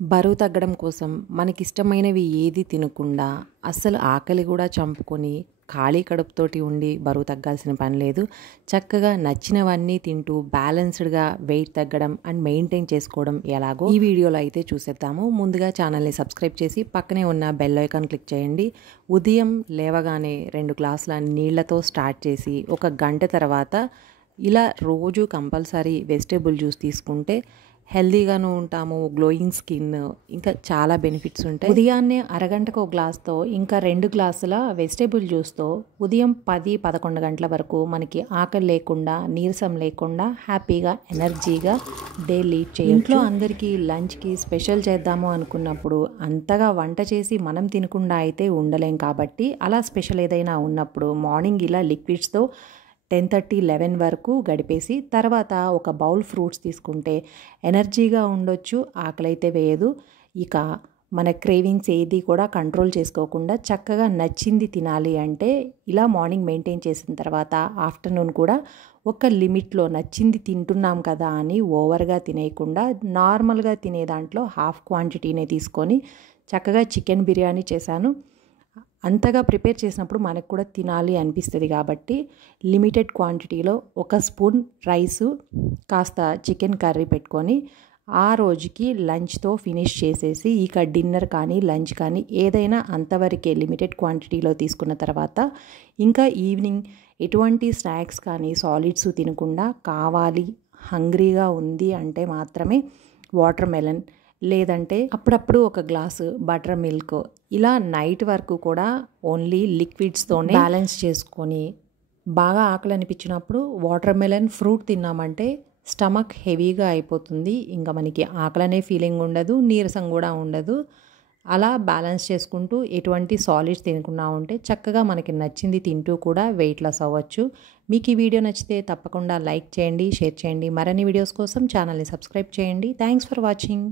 బరువు తగ్గడం కోసం మనకిష్టమైనవి ఏది తినకుండా అస్సలు ఆకలి కూడా చంపుకొని ఖాళీ కడుపుతోటి ఉండి బరువు తగ్గాల్సిన పని లేదు. చక్కగా నచ్చినవన్నీ తింటూ బ్యాలెన్స్డ్గా వెయిట్ తగ్గడం అండ్ మెయింటైన్ చేసుకోవడం ఎలాగో ఈ వీడియోలో అయితే చూసేద్దాము. ముందుగా ఛానల్ని సబ్స్క్రైబ్ చేసి పక్కనే ఉన్న బెల్ ఐకాన్ క్లిక్ చేయండి. ఉదయం లేవగానే 2 గ్లాసుల నీళ్లతో స్టార్ట్ చేసి ఒక గంట తర్వాత ఇలా రోజు కంపల్సరీ వెజిటేబుల్ జ్యూస్ తీసుకుంటే హెల్దీగాను ఉంటాము, గ్లోయింగ్ స్కిన్, ఇంకా చాలా బెనిఫిట్స్ ఉంటాయి. ఉదయాన్నే అరగంటకు ఒక గ్లాస్తో ఇంకా 2 గ్లాసుల వెజిటేబుల్ జ్యూస్తో ఉదయం 10-11 గంటల వరకు మనకి ఆకలి లేకుండా, నీరసం లేకుండా హ్యాపీగా ఎనర్జీగా డే లీడ్ చేయొచ్చు. ఇంట్లో అందరికీ లంచ్కి స్పెషల్ చేద్దాము అనుకున్నప్పుడు అంతగా వంట చేసి మనం తినకుండా అయితే ఉండలేం కాబట్టి అలా స్పెషల్ ఏదైనా ఉన్నప్పుడు మార్నింగ్ ఇలా లిక్విడ్స్తో 10:30-11 వరకు గడిపేసి తర్వాత ఒక బౌల్ ఫ్రూట్స్ తీసుకుంటే ఎనర్జీగా ఉండొచ్చు, ఆకలి అయితే వేయదు. ఇక మన క్రేవింగ్స్ ఏది కూడా కంట్రోల్ చేసుకోకుండా చక్కగా నచ్చింది తినాలి అంటే ఇలా మార్నింగ్ మెయింటైన్ చేసిన తర్వాత ఆఫ్టర్నూన్ కూడా ఒక లిమిట్లో నచ్చింది తింటున్నాం కదా అని ఓవర్గా తినేయకుండా నార్మల్గా తినే దాంట్లో హాఫ్ క్వాంటిటీనే తీసుకొని చక్కగా చికెన్ బిర్యానీ చేశాను. అంతగా ప్రిపేర్ చేసినప్పుడు మనకు కూడా తినాలి అనిపిస్తుంది కాబట్టి లిమిటెడ్ క్వాంటిటీలో 1 స్పూన్ రైసు, కాస్త చికెన్ కర్రీ పెట్టుకొని ఆ రోజుకి లంచ్తో ఫినిష్ చేసేసి ఇక డిన్నర్ కానీ లంచ్ కానీ ఏదైనా అంతవరకే లిమిటెడ్ క్వాంటిటీలో తీసుకున్న తర్వాత ఇంకా ఈవినింగ్ ఎటువంటి స్నాక్స్ కానీ సాలిడ్స్ తినకుండా కావాలి హంగ్రీగా ఉంది అంటే మాత్రమే వాటర్ మెలన్, లేదంటే అప్పుడప్పుడు ఒక గ్లాసు బటర్ మిల్క్, ఇలా నైట్ వరకు కూడా ఓన్లీ లిక్విడ్స్తోనే బ్యాలెన్స్ చేసుకొని బాగా ఆకలి అనిపించినప్పుడు వాటర్ మెలన్ ఫ్రూట్ తిన్నామంటే స్టమక్ హెవీగా అయిపోతుంది. ఇంకా మనకి ఆకలి అనే ఫీలింగ్ ఉండదు, నీరసం కూడా ఉండదు. అలా బ్యాలెన్స్ చేసుకుంటూ ఎటువంటి సాలిడ్స్ తినకుండా ఉంటే చక్కగా మనకి నచ్చింది తింటూ కూడా వెయిట్ లాస్ అవ్వచ్చు. మీకు ఈ వీడియో నచ్చితే తప్పకుండా లైక్ చేయండి, షేర్ చేయండి. మరిన్ని వీడియోస్ కోసం ఛానల్ని సబ్స్క్రైబ్ చేయండి. Thanks for watching.